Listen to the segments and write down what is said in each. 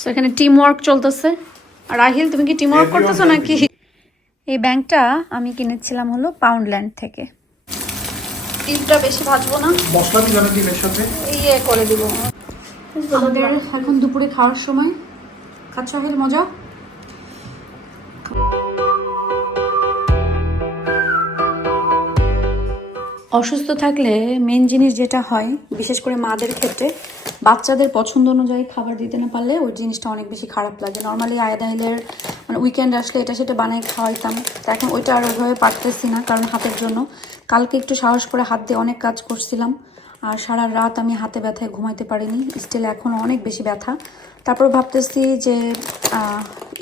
So এখানে team work চলতেছে। আর রাহিল তুমি কি টিম ওয়ার্ক করতেছো নাকি? এই ব্যাংকটা আমি কিনেছিলাম হলো পাউন্ডল্যান্ড থেকে। ডিমটা বেশি ভাজবো না? মশলা ডিমের সাথে? ইয়ে করে দিব। আমাদের এখন দুপুরে খাওয়ার সময়। রাহিল মজা? অসুস্থ থাকলে মেন জিনিস যেটা হয় বিশেষ করে মাদের ক্ষেত্রে বাচ্চাদের পছন্দ অনুযায়ী খাবার দিতে না পারলে ওই জিনিসটা অনেক বেশি খারাপ লাগে। নর্মালি আয়াদাহিলের মানে উইকেন্ড আসলে এটা সেটা বানিয়ে খাওয়াইতাম। তো এখন ওইটা আর ওইভাবে পারতেছি না কারণ হাতের জন্য। কালকে একটু সাহস করে হাত দিয়ে অনেক কাজ করছিলাম। আর সারা রাত আমি হাতে ব্যথায় ঘুমাইতে পারিনি। স্টিল এখন অনেক বেশি ব্যথা। তারপর ভাবতেছি যে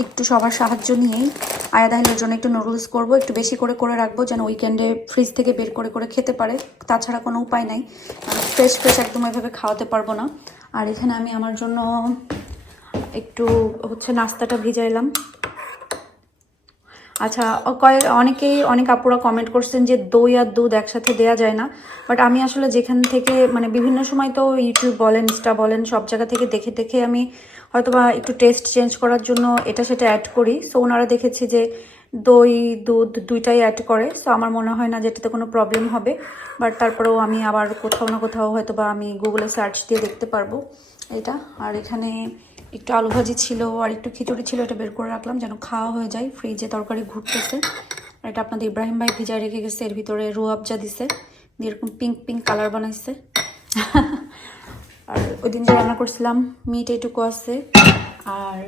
একটু সবার সাহায্য নিয়েই আয়াদাহিলের জন্য একটু নুডলস করব, একটু বেশি করে করে রাখব যেন উইকেন্ডে ফ্রিজ থেকে বের করে করে খেতে পারে। তাছাড়া কোনো উপায় নাই। ফ্রেশ ফ্রেশ একদম এভাবে খাওয়াতে পারব না। আর এখানে আমি আমার জন্য একটু হচ্ছে নাস্তাটা ভিজাইলাম। আচ্ছা কয়েক অনেকেই, অনেক আপুরা কমেন্ট করছেন যে দই আর দুধ একসাথে দেয়া যায় না। বাট আমি আসলে যেখান থেকে মানে বিভিন্ন সময় তো ইউটিউব বলেন ইনস্টা বলেন, সব জায়গা থেকে দেখে দেখে আমি হয়তোবা একটু টেস্ট চেঞ্জ করার জন্য এটা সেটা অ্যাড করি। সো ওনারা দেখেছি যে দই, দুধ দুইটাই অ্যাড করে। সো আমার মনে হয় না যেটাতে কোনো প্রবলেম হবে। বাট তারপরেও আমি আবার কোথাও না কোথাও হয়তো বা আমি গুগলে সার্চ দিয়ে দেখতে পারব। এটা আর এখানে একটু আলু ভাজি ছিল আর একটু খিচুড়ি ছিল, এটা বের করে রাখলাম যেন খাওয়া হয়ে যায়। ফ্রিজে তরকারি ঘুরতেছে। আর এটা আপনাদের ইব্রাহিম ভাই ভিজায় রেখে গেছে। এর ভিতরে রুয়াবজা দিছে। এরকম পিঙ্ক পিঙ্ক কালার বানাইছে। আর ওই দিন যে রান্না করছিলাম মিট এইটুকু আছে আর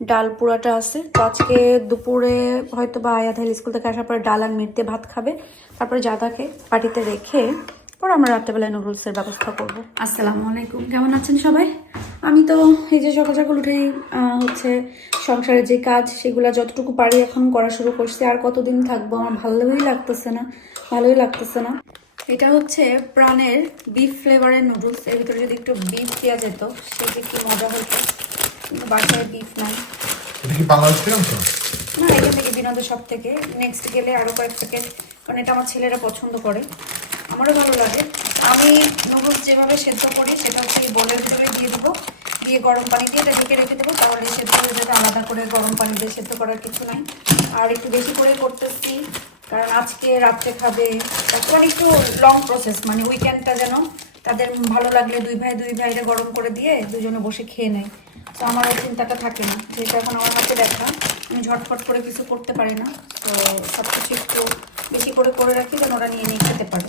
ডাল পুরাটা আছে। তো আজকে দুপুরে হয়তো বা আয়াধাইল স্কুল থেকে আসার পরে ডাল আর মিট দিয়ে ভাত খাবে। তারপরে জাদাকে পাটিতে রেখে পর আমরা রাত্রেবেলায় নুডলসের ব্যবস্থা করব। আসসালামু আলাইকুম। কেমন আছেন সবাই? আমি তো এই যে সকাল সকাল উঠেই হচ্ছে সংসারের যে কাজ সেগুলো যতটুকু পারি এখন করা শুরু করছি। আর কতদিন থাকব আমার ভালোই লাগতেছে না ভালোই লাগতেছে না। এটা হচ্ছে প্রাণের বিফ ফ্লেভারের নুডলস এর ভিতরে যদি একটু বিফ দেওয়া যেত সেটা কি মজা হতো? কিন্তু বাসায় বিফ নাই। এটা কি বাংলাদেশ থেকে আনছো? না এখান থেকে বিনোদের সব থেকে। নেক্সট গেলে আরও কয়েক প্যাকেট কারণ এটা আমার ছেলেরা পছন্দ করে। আমারও ভালো লাগে। আমি নুডলস যেভাবে সেদ্ধ করি সেটা হচ্ছে এই বলের ভিতরে দিয়ে দেবো। দিয়ে গরম পানি দিয়ে এটা ঢেকে রেখে দেবো। তাহলে সেদ্ধ হয়ে যাবে। আলাদা করে গরম পানি দিয়ে সেদ্ধ করার কিছু নাই। আর একটু বেশি করে করতেছি। কারণ আজকে রাত্রে খাবে। মানে একটু লং প্রসেস মানে উইকেন্ডটা যেন তাদের ভালো লাগলে দুই ভাই, দুই ভাইরে গরম করে দিয়ে দুজনে বসে খেয়ে নেয়। তো আমার ওই চিন্তাটা থাকে না যেটা এখন আমার হাতে দেখা আমি ঝটফট করে কিছু করতে পারি না। তো সব কিছু একটু বেশি করে করে রাখি যেন ওরা নিয়ে নিয়ে খেতে পারে।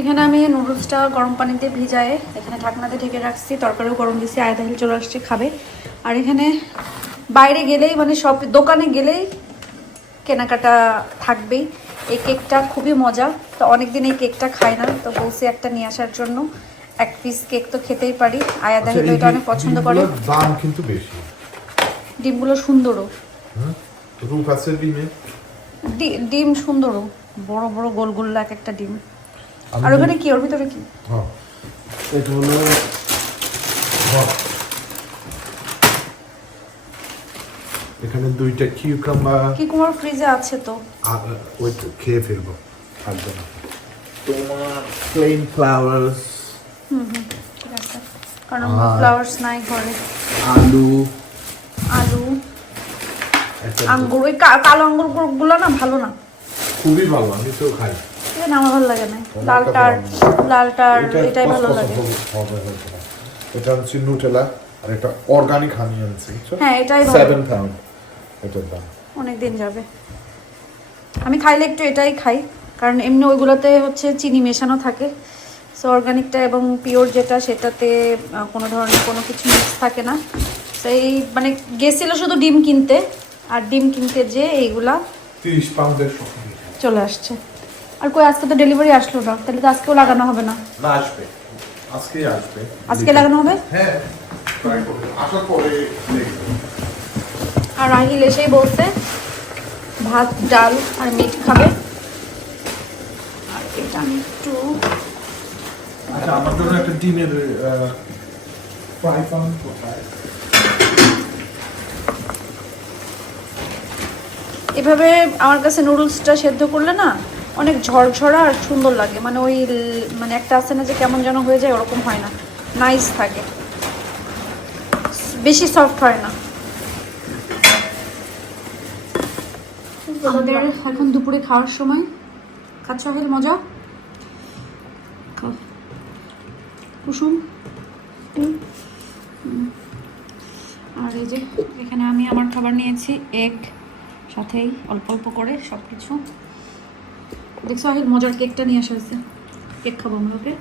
এখানে আমি নুডলসটা গরম পানিতে ভিজায়ে এখানে ঢাকনাতে ঢেকে রাখছি, তরকারিও গরম দিচ্ছি আয়দা হিল চলে আসছে, খাবে। আর এখানে বাইরে গেলেই মানে সব দোকানে গেলেই কেনাকাটা থাকবেই। এই কেকটা খুবই মজা। তো অনেকদিন এই কেকটা খাই না তো বলছি একটা নিয়ে আসার জন্য। এক পিস কেক তো খেতেই পারি। আয়াদা হিল এটা অনেক পছন্দ করে। দাম কিন্তু বেশি। ডিমগুলো সুন্দরও। হ্যাঁ রূপ আছে ডিমে? ডিম সুন্দরও। বড় বড় গোল গোল এক একটা ডিম। আর ওখানে কি? ওর ভিতরে কি? হ্যাঁ। এটা হলো এখানে দুইটা কিউকাম্বার কি কুমার ফ্রিজে আছে তো। ওই তো খেয়ে ফেলব। থাকবে না। তোমার প্লেন ফ্লাওয়ার্স ঠিক আছে। কারণ ফ্লাওয়ার্স নাই ঘরে। আলু। আলু। আঙ্গুর। ওই কালো আঙ্গুরগুলো না ভালো না। খুবই ভালো আমি তো খাই। আমার ভালো লাগে না। লালটার লালটার এটাই ভালো লাগে। এটা হচ্ছে নুটেলা আর একটা অর্গানিক হানি আনছি হ্যাঁ এটাই ভালো। সেভেন পাউন্ড এটার দাম। অনেক দিন যাবে। আমি খাইলে একটু এটাই খাই কারণ এমনি ওইগুলোতে হচ্ছে চিনি মেশানো থাকে। সো অর্গানিকটা এবং পিওর যেটা সেটাতে কোনো ধরনের কোনো কিছু মিক্স থাকে না। সেই মানে গেছিল শুধু ডিম কিনতে আর ডিম কিনতে যে এইগুলা তিরিশ পাউন্ডের চলে আসছে। আর কই আজকে তো ডেলিভারি আসলো না তাহলে তো আজকেও লাগানো হবে না। না আসবে। আজকেই আসবে। আজকে লাগানো হবে? হ্যাঁ। আসার পরে দেখবে। আর রাহিল এসেই বলছে ভাত ডাল আর মিট খাবে। আর এটা আমি একটু আচ্ছা আমার জন্য একটা ডিমের ফ্রাই কোথায়? এভাবে আমার কাছে নুডলসটা সেদ্ধ করলে না অনেক ঝরঝরা আর সুন্দর লাগে। মানে ওই মানে একটা আছে না যে কেমন যেন হয়ে যায় ওরকম হয় না। নাইস থাকে। বেশি সফট হয় না। আমাদের এখন দুপুরে খাওয়ার সময়। খাচ্ছ হেল মজা? কুসুম। আর এই যে এখানে আমি আমার খাবার নিয়েছি এগ সাথেই অল্প অল্প করে সব কিছু দেখছ আহিল মজার কেকটা নিয়ে আসা হয়েছে। কেক খাব আমরা ওকে.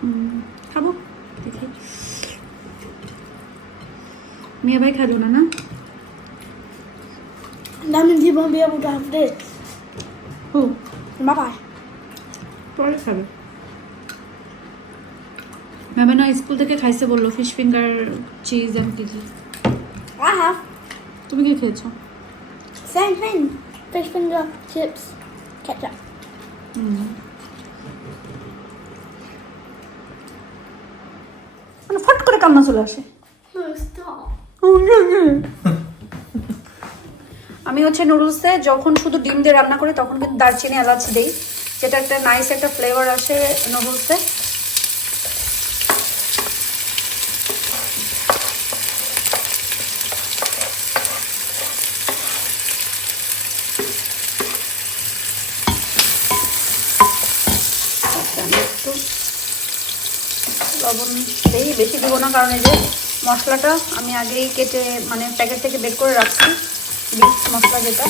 হুম, খাব। দেখি। মেয়ে ভাই খাব না না? That means you won't be able to have this. O Bye bye. পরে খাবে ম্যামে না স্কুল থেকে খাইছে বলল ফিশ ফিঙ্গার চিজ এন্ড কিছু I have. তুমি কি খেয়েছো Same thing. Fish finger, chips, ketchup. মানে ফট করে কান্না চলে আসে No, stop. আমি হচ্ছে নুডলসে যখন শুধু ডিম দিয়ে রান্না করি তখন কিন্তু দারচিনি এলাচ দিই যেটা একটা নাইস একটা ফ্লেভার আসে নুডলসে। আচ্ছা, লবণ দেই বেশি দেবো না কারণ এই যে মশলাটা আমি আগেই কেটে মানে প্যাকেট থেকে বের করে রাখছি। মিক্স মশলা যেটা।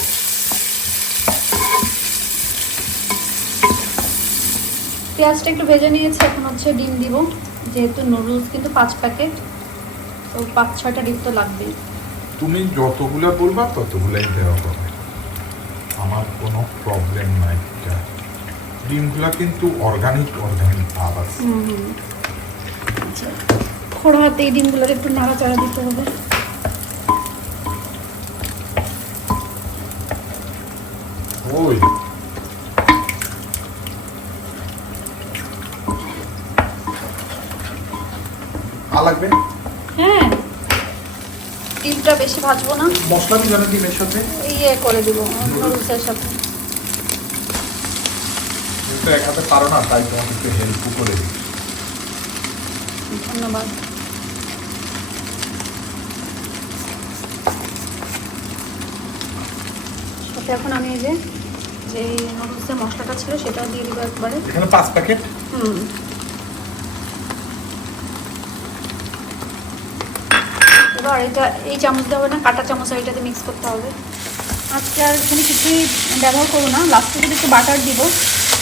পেঁয়াজটা একটু ভেজে নিয়েছি এখন হচ্ছে ডিম দিব যেহেতু নুডলস কিন্তু পাঁচ প্যাকেট তো পাঁচ ছয়টা ডিম তো লাগবেই। তুমি যতগুলা বলবা ততগুলাই দেওয়া হবে। আমার কোনো প্রবলেম নাই। ডিমগুলা কিন্তু অর্গানিক অর্গানিক ভাব আছে। আচ্ছা খোড়া হাতে এই ডিমগুলোর একটু নাড়াচাড়া দিতে হবে। আর লাগবে? হ্যাঁ। ডিমটা বেশি ভাজবো না। মশলা কি জানো ডিমের সাথে। ইয়ে করে দিব নুডলসের সাথে। তুমি তো পারো না তাই তোমাকে একটু হেল্প করে দিই ধন্যবাদ। সাথে এখন আমি এই যে যে নুডলসের মশলাটা ছিল সেটাও দিয়ে দিব একবারে। এখানে পাঁচ প্যাকেট। হুম। এবার এটা এই চামচ দিয়ে হবে না কাটা চামচ আর এটাতে মিক্স করতে হবে। আজকে আর এখানে কিছুই ব্যবহার করব না। লাস্টে যদি একটু বাটার দিব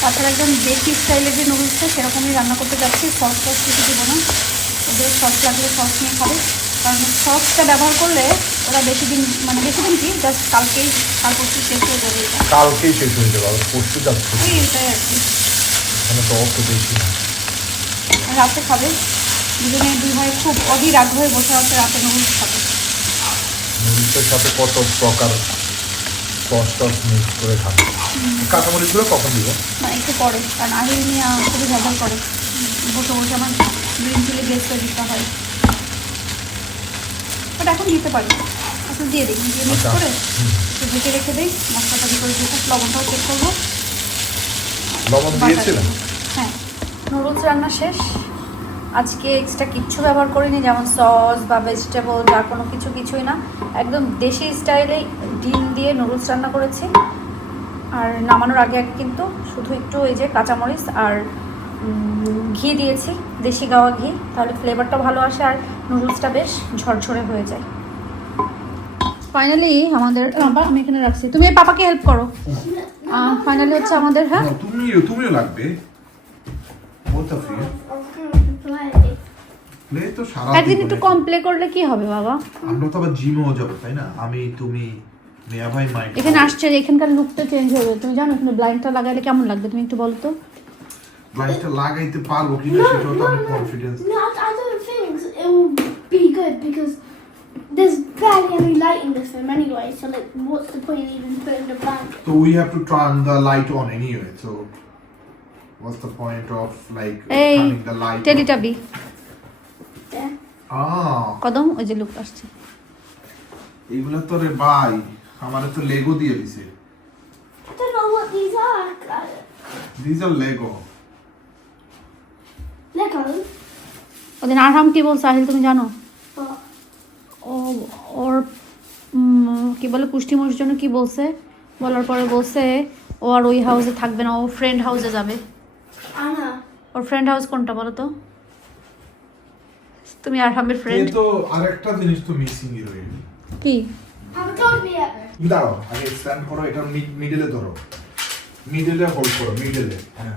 তাছাড়া একদম দেশি স্টাইলের যে নুডলসটা সেরকমই রান্না করতে যাচ্ছি। সস টস কিছু দিব না। ওদের সস লাগলে সস নিয়ে খাবে। কারণ সসটা ব্যবহার করলে ওরা বেশি দিন মানে বেশি দিন কি জাস্ট কালকেই কাল পরশু শেষ হয়ে যাবে কালকেই শেষ হয়ে যাবে আবার পরশু যাচ্ছে এটাই আর কি। তো বেশি না। রাতে খাবে। দুজনে দুই ভাই খুব অধীর আগ্রহে বসে আছে রাতে নুডলস খাবে। নুডলসের সাথে কত প্রকার সস টস মিক্স করে খাবে। কাঁচামরিচগুলো কখন দিব? মানে একটু পরে কারণ আহিল নিয়ে খুবই ব্যবহার করে। বসে বসে আমার গ্রিন চিলি বেস্টটা দিতে হয়। বাট এখন দিতে পারি। এখন দিয়ে দিই। দিয়ে মিক্স আচ্ছা। করে। একটু ঢেকে রেখে দিই। মশলাটা দিয়ে করে ঢুকুক লবণটাও চেক করব। লবণ দিয়েছিলেন? হ্যাঁ। নুডলস রান্না শেষ। আজকে এক্সট্রা কিচ্ছু ব্যবহার করিনি যেমন সস বা ভেজিটেবল যা কোনো কিছু কিছুই না। একদম দেশি স্টাইলে ডিম দিয়ে নুডলস রান্না করেছি। আর নামানোর আগে আগে কিন্তু শুধু একটু এই যে কাঁচামরিচ আর ঘি দিয়েছি দেশি গাওয়া ঘি তাহলে ফ্লেভারটা ভালো আসে আর নুডলসটা বেশ ঝরঝরে হয়ে যায়। ফাইনালি আমাদের বাবা, আমি এখানে রাখছি। তুমি পাপাকে হেল্প করো। ফাইনালি হচ্ছে আমাদের হ্যাঁ? তুমিও তুমিও লাগবে। both of প্লে তো সারা একদিন একটু কম প্লে করলে কি হবে বাবা? আমরা তো আবার জিমেও যাব তাই না? আমি তুমি মেয়া ভাই মাইক এখানে আসছে এখানকার লুকটা চেঞ্জ হয়ে যাবে তুমি জানো এখানে ব্লাইন্ডটা লাগাইলে কেমন লাগবে? তুমি একটু বলো তো। লাইটটা লাগাইতে পারবো কিনা সেটাও তো আমি confidence No, I, I don't think it will be good because there's barely any light in this room anyway. So like, what's the point of even putting the blanket? So we have to turn the light on anyway. So what's the point of like এই turning the light? on? Teletubby Yeah. Ah, কদম ওই যে look আসছে এগুলা তো রে ভাই আমারে তো লেগো দিয়ে দিছে I don't know what these are. These are Lego. Lego. ওদিন আরহাম কি বলছে আহিল তুমি জানো? ও। ওর কি বলে পুষ্টিমোর জন্য কি বলছে? বলার পরে বলছে ও আর ওই হাউসে থাকবে না ও ফ্রেন্ড হাউসে যাবে। ওর ফ্রেন্ড হাউস কোনটা বলো তো? তুমি আরহামের ফ্রেন্ড তো আরেকটা জিনিস তো মিসিং এর রয়ে কি? দাঁড়াও আগে স্ট্যান্ড করো এটা মিডলে ধরো। মিডলে হোল্ড করো মিডলে হ্যাঁ।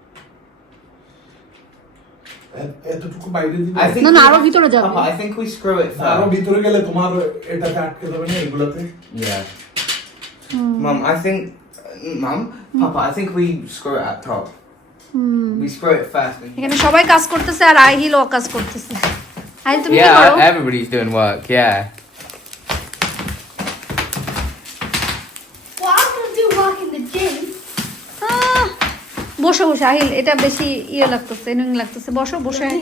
এতটুকু বাইরে আরও ভিতরে যাবে। আরও. ভিতরে গেলে তোমার আটকে যাবে না এগুলাতে এখানে সবাই কাজ করতেছে আর আহিল ও কাজ করতেছে আহিল তুমি কি Yeah, করো everybody's doing work. Yeah. Well, I'm gonna do work in the gym. আহ, বসো বসে আহিল এটা বেশি ইয়ে লাগতেছে এনুইং লাগতেছে বসো বসে। Him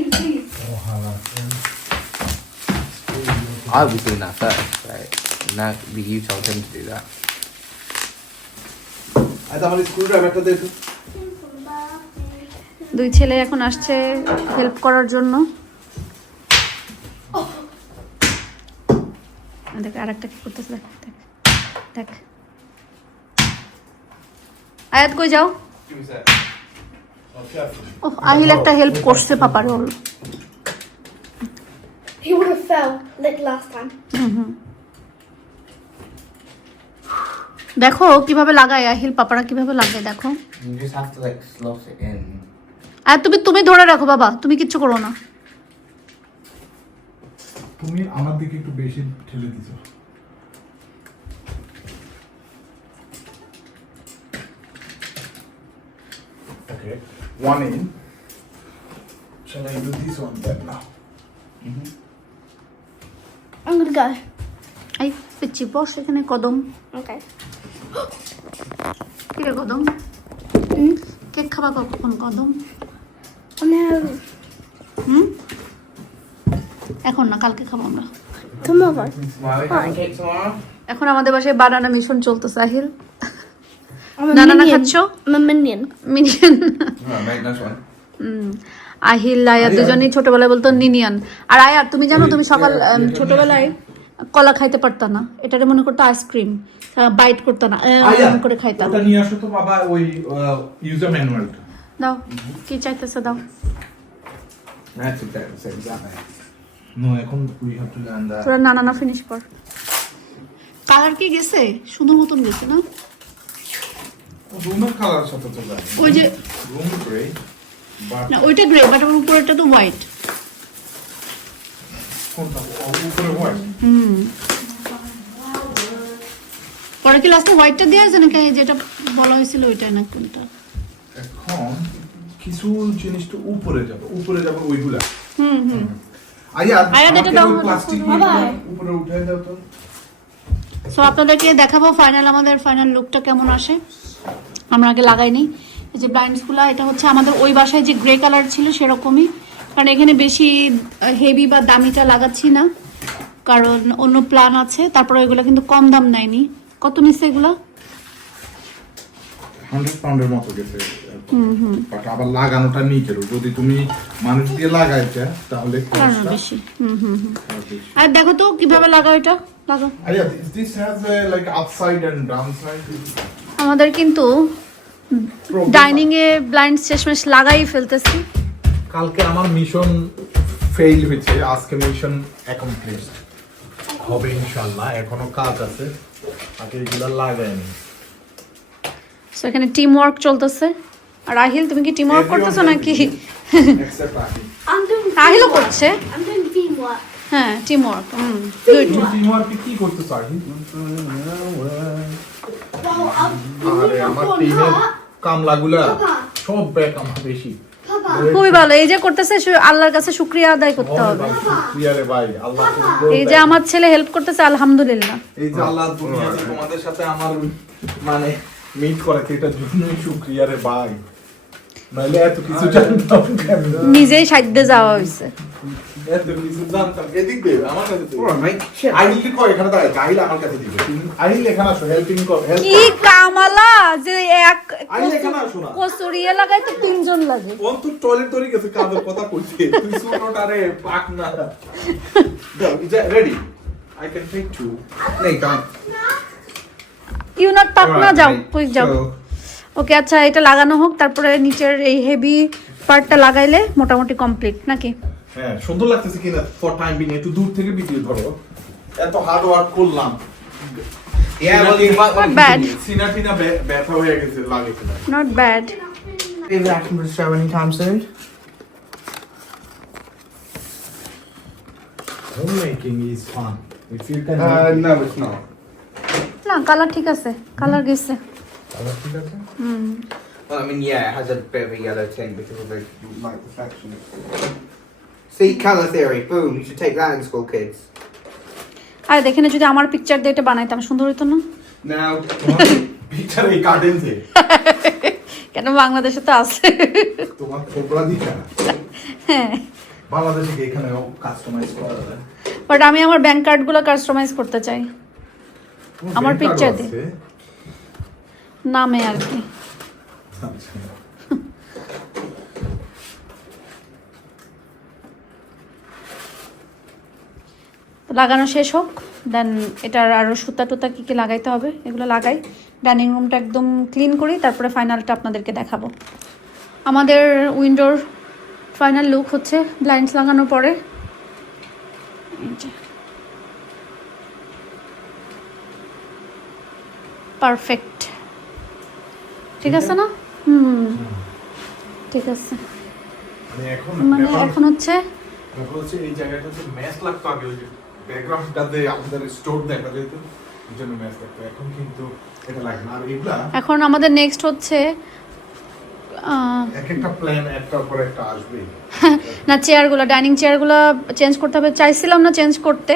to do that. আচ্ছা দুই ছেলে এখন আসছে হেল্প করার জন্য। দেখ আর একটা কি করতেছে দেখ দেখ দেখ। আয়াত কই যাও? ও আহিল একটা হেল্প করছে পাপার ওর He would have fell like last time. দেখো কীভাবে লাগায় আহিল পাপারা কীভাবে লাগায় দেখো You just have to like slot it in. আর তুমি তুমি ধরে রাখো বাবা তুমি কিচ্ছু করো না তুমি আমার দিকে একটু বেশি ঠেলে দিছো Okay, one in. Shall I do this one then now? Mm-hmm. I'm gonna go. I এই পিচ্ছি বস এখানে কদম Okay. Here কিরে কদম কেক খাবা কখন কদম Oh no. হুম এখন না কালকে খাব আমরা? এখন আমাদের বাসায় বানানা মিশন চলতেছে আহিল I'm a না না না minion. খাচ্ছ I'm a minion. Minion one. Ahil Aaya দুজনেই ছোটবেলায় বলতো নিনিয়ান আর আয়া তুমি জানো তুমি সকাল ছোটবেলায় কলা খাইতে পারতা না। এটারে মনে করতো আইসক্রিম বাইট করতো না। করে খাইতাম। ওটা নিয়ে আসো তো বাবা ওই ইউজার ম্যানুয়ালটা দাও। কি চাইতেছে দাও। তোরা না না না ফিনিশ কর। কালার কি গেছে? সুন্দর মতন গেছে না? রুমের কালার সাথে তো যায় ওই যে রুম গ্রে না ওইটা গ্রে বাট উপরেরটা তো হোয়াইট কোনটা? উপরে হোয়াইট হুম। পরে কি লাস্টে হোয়াইটটা দেওয়া আছে নাকি? যেটা বলা হয়েছিল ওইটা না কোনটা? এখন কিছু জিনিস তো উপরে যাবে। উপরে যাবে ওইগুলা। হুম হুম। আয়া আয়াত, এটা দাও। প্লাস্টিক উপরে উঠে দাও তো। সো আপনাদেরকে দেখাবো ফাইনাল আমাদের ফাইনাল লুকটা কেমন আসে? আমরা আগে লাগাইনি। এই যে ব্লাইন্ডসগুলো এটা হচ্ছে আমাদের ওই বাসায় যে গ্রে কালার ছিল সেরকমই। কারণ এখানে বেশি হেভি বা দামিটা লাগাচ্ছি না। কারণ অন্য প্ল্যান আছে তারপরে এগুলো কিন্তু কম দাম নেয়নি। কত নিচ্ছে এগুলো? হান্ড্রেড পাউন্ডের মতো গেছে। বাট আবার লাগানোটা যদি তুমি মানুষ দিয়ে লাগাইতে তাহলে বেশি। হুম হুম হুম। আরও। আর দেখো তো কীভাবে লাগাও এটা? লাগাও। আয়া this has like upside and down side আমাদের কিন্তু ডাইনিং এ ব্লাইন্ড শেষমেশ লাগাই ফেলতেছি। কালকে আমার মিশন ফেইল হয়েছে আজকে মিশন অ্যাকমপ্লিশড হবে ইনশাল্লাহ এখনও কাজ আছে আগে এগুলো লাগাইনি। সো এখানে টিম ওয়ার্ক চলতেছে। আর রাহিল তুমি কি টিম ওয়ার্ক করতেছো নাকি? এক্সেপ্ট আহি I'm doing. রাহিলও করছে. হ্যাঁ team work hmm good team ওয়ার্কে কি করতেছ আহি Well, I'm. You আরে আমার টিমের কামলাগুলা সব ব্যাক বেশি। খুবই ভালো এই যে করতেছে আল্লাহর কাছে শুক্রিয়া আদায় করতে হবে। শুক্রিয়ারে ভাই আল্লাহ এই যে আমার ছেলে হেল্প করতেছে আলহামদুলিল্লাহ। এই যে আল্লাহ দুনিয়াতে তোমাদের সাথে আমার মানে মিট জন্যই শুক্রিয়ারে ভাই। নাহলে এত কিছু জানতাম কেন নিজেই সাধ্যে যাওয়া হয়েছে এত কিছু জানতাম এদিক দে আমার কাছে দে। Mate. Shit. আহিল কি এখানে দাঁড়ায় আহিল আমার কাছে দিবে আহিল এখানে আসো হেল্পিং কর হেল্প কি কামালা যে এক আহিল এখানে আসো না কসুরিয়ে লাগাই তো তিনজন লাগে কোন তুই টয়লেট ধরে গেছে কাদের কথা কইছে তুই শুনোটারে পাক না ready I can take to you can't. You not পাক না যাও. কুইক যাও ওকে আচ্ছা এটা লাগানো হোক তারপরে নিচের এই হেভি পার্টটা লাগাইলে মোটামুটি কমপ্লিট নাকি? হ্যাঁ সুন্দর লাগতেছে কিনা? ফর টাইম বিং একটু দূর থেকে ভিডিও ধরো। এত হার্ড ওয়ার্ক করলাম। You might Not bad. continue. সিনা বে- ব্যথা হয়ে গেছে লাগে কিনা? Not bad reacting to the show anytime soon. Home making is fun if you can Uh, no, it's not. না কালার ঠিক আছে কালার গেছে। হুম Well, I mean, yeah, it has a bit of a yellow tint because of the light reflection. See, colour theory. Boom. You should take that in school, kids. আর দেখে না যদি আমার picture দিয়ে এটা বানাইতাম সুন্দর হতো না Now, পিকচার এই কার্টেন্সে কেন বাংলাদেশে তো আছে তোমার খবরা দিকা হ্যাঁ বাংলাদেশে কি এখানে কাস্টমাইজ করা যায় বাট আমি আমার ব্যাংক কার্ডগুলো কাস্টমাইজ করতে চাই আমার bank card picture দে। আছে? নামে আর কি। লাগানো শেষ হোক দেন এটার আরও সুতা টুতা কী কী লাগাইতে হবে, এগুলো লাগাই। ডাইনিং রুমটা একদম ক্লিন করি, তারপরে ফাইনালটা আপনাদেরকে দেখাবো। আমাদের উইন্ডোর ফাইনাল লুক হচ্ছে ব্লাইন্ডস লাগানোর পরে। পারফেক্ট ঠিক আছে না? হুম। ঠিক আছে। মানে এখন মানে এখন হচ্ছে ব্যাপার হচ্ছে এই জায়গাটা হচ্ছে ম্যাচ লাগতো আগে ওই যে ব্যাকগ্রাউন্ডটাতে আমাদের স্টোর দেখা যেত এই জন্য ম্যাচ লাগতো। এখন কিন্তু এটা লাগে না। আর এগুলা এখন আমাদের নেক্সট হচ্ছে আহ, এক একটা প্ল্যান একটার পর একটা আসবে না চেয়ারগুলো ডাইনিং চেয়ারগুলো চেঞ্জ করতে হবে। চাইছিলাম না চেঞ্জ করতে।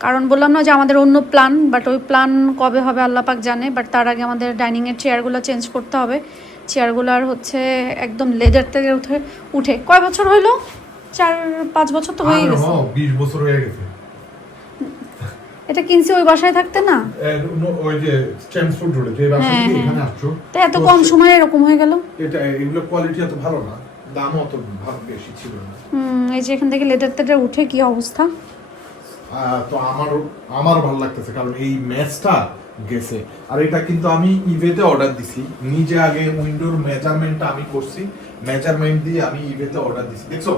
কারণ বললাম না যে আমাদের অন্য প্ল্যান বাট ওই প্ল্যান কবে হবে আল্লাহ পাক জানে বাট তার আগে আমাদের ডাইনিংয়ের চেয়ারগুলো চেঞ্জ করতে হবে। চেয়ারগুলো আর হচ্ছে একদম লেজার থেকে উঠে উঠে। কয় বছর হইল? চার পাঁচ বছর তো হয়ে গেছে। বিশ বছর হয়ে গেছে। এটা কিনছি ওই বাসায় থাকতে না? ওই যে স্ট্যান্ডফোর্ড রোডে যে বাসা হ্যাঁ, থেকে হ্যাঁ। এখানে আসছো? তো এত কম সময়ে এরকম হয়ে গেল? এটা এগুলো কোয়ালিটি এত ভালো না। দামও অত ভালো বেশি ছিল না। হুম এই যে এখান থেকে লেটার টেটার উঠে কি অবস্থা? তো আমার আমার ভালো লাগতেছে, কারণ এই ম্যাচটা গেছে। আর এটা কিন্তু আমি ইভেতে অর্ডার দিছি। নিজে আগে উইন্ডোর মেজারমেন্টটা আমি করছি। মেজারমেন্ট দিয়ে আমি ইভেতে অর্ডার দিছি। দেখছ,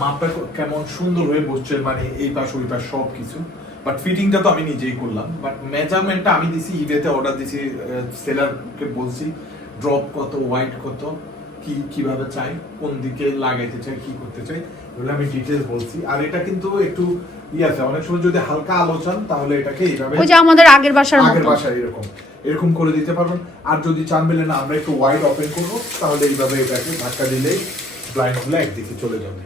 মাপটা কেমন সুন্দর হয়ে বসছে মানে এই পাশ, ওই পাশ সব কিছু বাট ফিটিংটা তো আমি নিজেই করলাম। বাট মেজারমেন্টটা আমি দিছি, ইভেতে অর্ডার দিছি সেলারকে বলছি ড্রপ কত হোয়াইট কত। কি কীভাবে চাই কোন দিকে লাগাইতে চাই কি করতে চাই এগুলো আমি ডিটেলস বলছি। আর এটা কিন্তু একটু ই আছে অনেক সময় যদি হালকা আলোচন তাহলে এটাকে এইভাবে ওই যে আমাদের আগের বাসার আগের বাসায় এরকম এরকম করে দিতে পারবেন। আর যদি চান বলে না আমরা একটু ওয়াইড ওপেন করব তাহলে এইভাবে এটাকে ধাক্কা দিলেই ব্লাইন্ডগুলো একদিকে চলে যাবে।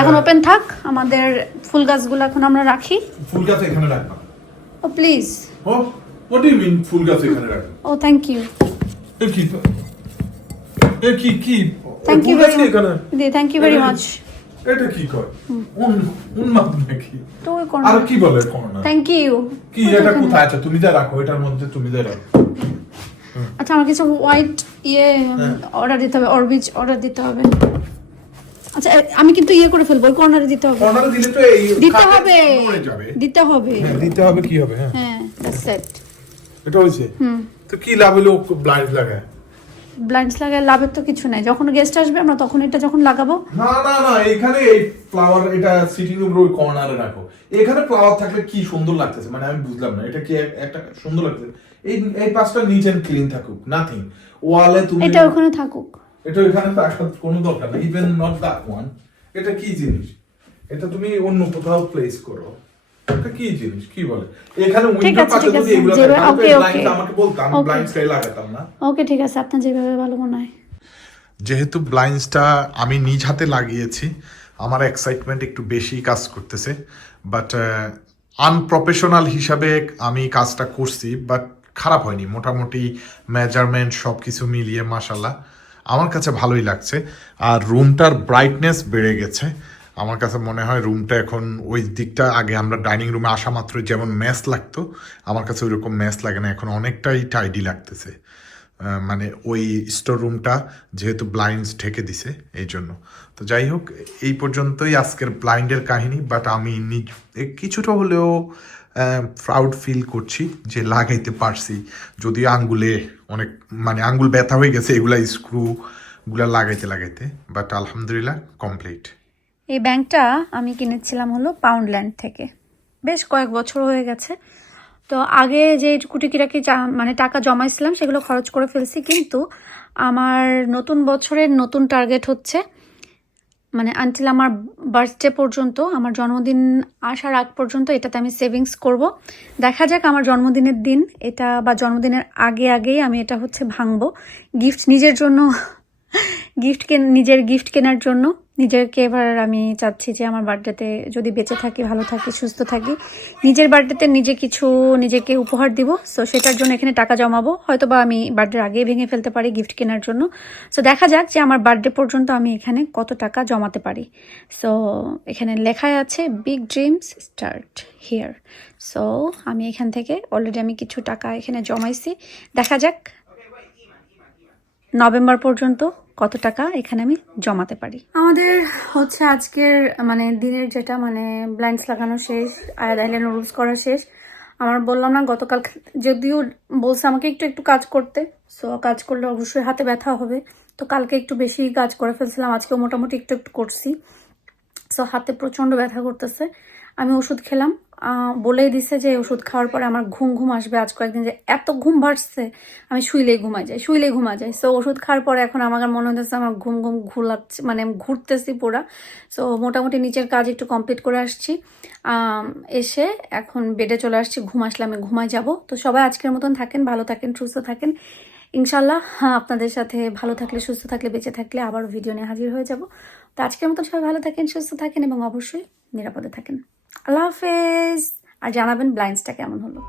এখন ওপেন থাক আমাদের ফুল গাছগুলো এখন আমরা রাখি। ফুল গাছ এখানে রাখবা। ও প্লিজ ও হোয়াট ডু ইউ মিন ফুল গাছ এখানে রাখবা? ও থ্যাংক ইউ এ কি এ কি কি? থ্যাংক ইউ ভেরি এখানে? The thank you very much এটা কি? কয়? উন উন্মাদ নাকি তো ওই আর কি বলে কর্নার থ্যাংক ইউ কি এটা কোথায়? আছে তুমি যা রাখো এটার মধ্যে তুমি যা রাখো। আচ্ছা আমার কিছু হোয়াইট ইয়ে হ্যাঁ। অর্ডার দিতে হবে অরবিজ অর্ডার দিতে হবে। আচ্ছা আমি কিন্তু ইয়ে করে ফেলব কর্নারে দিতে হবে। কর্নারে দিলে তো এই দিতে হবে। দিতে হবে। হ্যাঁ দিতে হবে কি হবে হ্যাঁ। হ্যাঁ সেট এটা হয়েছে? হুম। তো কি লাভ হলো? ব্লাইন্ড লাগায় ব্লাইন্ডস লাগায় লাভের তো কিছু নাই। যখন গেস্ট আসবে আমরা তখন এটা যখন লাগাবো। না না না এখানে এই ফ্লাওয়ার এটা সিটিং রুম ওই কর্নারে রাখো। এখানে ফ্লাওয়ার থাকলে কি সুন্দর লাগতেছে? মানে আমি বুঝলাম না এটা কি একটা সুন্দর লাগতেছে? এই এই পাশটা নিচ এন্ড ক্লিন থাকুক নাথিং ওয়ালে তুমি এটা ওখানে থাকুক। এটা এখানে রাখার কোনো দরকার নেই ইভেন নট দ্যাট ওয়ান এটা কি জিনিস? এটা তুমি অন্য কোথাও প্লেস করো। এটা কি জিনিস? কি বলে? এখানে পাশে যদি এগুলো থাকতো okay, আমাকে বলতাম ব্লাইন্ড স্কাই লাগাতাম না। ওকে ঠিক আছে আপনার যেভাবে ভালো মনে হয়। যেহেতু ব্লাইন্ডসটা আমি নিজ হাতে লাগিয়েছি আমার এক্সাইটমেন্ট একটু বেশি কাজ করতেছে। বাট আনপ্রফেশনাল হিসাবে আমি কাজটা করছি বাট খারাপ হয়নি মোটামুটি মেজারমেন্ট সব কিছু মিলিয়ে মাসাল্লাহ আমার কাছে ভালোই লাগছে। আর রুমটার ব্রাইটনেস বেড়ে গেছে। আমার কাছে মনে হয় রুমটা এখন ওই দিকটা আগে আমরা ডাইনিং রুমে আসা মাত্রই যেমন ম্যাচ লাগতো, আমার কাছে ওইরকম ম্যাচ লাগে না, এখন অনেকটাই টাইডি লাগতেছে। মানে ওই স্টোর রুমটা যেহেতু ব্লাইন্ডস ঢেকে দিছে এই জন্য। তো যাই হোক, এই পর্যন্তই আজকের ব্লাইন্ডের কাহিনী বাট আমি নিজ কিছুটা হলেও প্রাউড ফিল করছি যে লাগাইতে পারছি। যদিও আঙ্গুলে অনেক মানে আঙ্গুল ব্যথা হয়ে গেছে এগুলা স্ক্রুগুলা লাগাইতে লাগাইতে বাট আলহামদুলিল্লাহ কমপ্লিট এই ব্যাংকটা আমি কিনেছিলাম হলো পাউন্ডল্যান্ড থেকে। বেশ কয়েক বছর হয়ে গেছে। তো আগে যে কুটিকিরাকি মানে টাকা জমাইছিলাম সেগুলো খরচ করে ফেলছি, কিন্তু আমার নতুন বছরের নতুন টার্গেট হচ্ছে মানে আনটিল আমার বার্থডে পর্যন্ত, আমার জন্মদিন আসার আগ পর্যন্ত এটাতে আমি সেভিংস করব। দেখা যাক আমার জন্মদিনের দিন, এটা বা জন্মদিনের আগে আগেই আমি এটা হচ্ছে ভাঙবো। গিফট নিজের জন্য গিফট নিজের গিফট কেনার জন্য। নিজেকে এবার আমি চাচ্ছি যে আমার বার্থডেতে যদি বেঁচে থাকি, ভালো থাকি, সুস্থ থাকি, নিজের বার্থডেতে নিজে কিছু নিজেকে উপহার দিব। সো সেটার জন্য এখানে টাকা জমাবো। হয়তো বা আমি বার্থডের আগেই ভেঙে ফেলতে পারি গিফট কেনার জন্য। সো দেখা যাক যে আমার বার্থডে পর্যন্ত আমি এখানে কত টাকা জমাতে পারি। সো এখানে লেখায় আছে big dreams start here so আমি এখান থেকে অলরেডি আমি কিছু টাকা এখানে জমাইছি। দেখা যাক, নভেম্বর পর্যন্ত কত টাকা এখানে আমি জমাতে পারি? আমাদের হচ্ছে আজকের মানে দিনের যেটা মানে ব্লাইন্ডস লাগানো শেষ আয়াদ আইলে নুডলস করা শেষ। আমার বললাম না, গতকাল যদিও বলছে আমাকে একটু একটু কাজ করতে। সো কাজ করলে অবশ্যই হাতে ব্যথা হবে। তো কালকে একটু বেশি কাজ করে ফেলছিলাম, আজকেও মোটামুটি একটু একটু করছি। সো হাতে প্রচণ্ড ব্যথা করতেছে। আমি ওষুধ খেলাম। বলেই দিছে যে ওষুধ খাওয়ার পরে আমার ঘুম ঘুম আসবে আজ কয়েকদিন যে এত ঘুম ভাসছে আমি শুইলেই ঘুমা যাই, শুইলেই ঘুমা যাই। সো ওষুধ খাওয়ার পরে এখন আমার মনে হতেছে আমার ঘুম ঘুম ঘুলাচ্ছে মানে ঘুরতেছি পুরা। সো মোটামুটি নিচের কাজ একটু কমপ্লিট করে আসছি। এসে এখন বেডে চলে আসছি, ঘুম আসলে আমি ঘুমায় যাব। তো সবাই আজকের মতন থাকেন, ভালো থাকেন, সুস্থ থাকেন। ইনশাল্লাহ হ্যাঁ আপনাদের সাথে ভালো থাকলে, সুস্থ থাকলে, বেঁচে থাকলে আবার ভিডিও নিয়ে হাজির হয়ে যাব। তো আজকের মতন সবাই ভালো থাকেন, সুস্থ থাকেন এবং অবশ্যই নিরাপদে থাকেন। আল্লাহ হাফেজ। আর জানাবেন ব্লাইন্ডসটা কেমন হলো।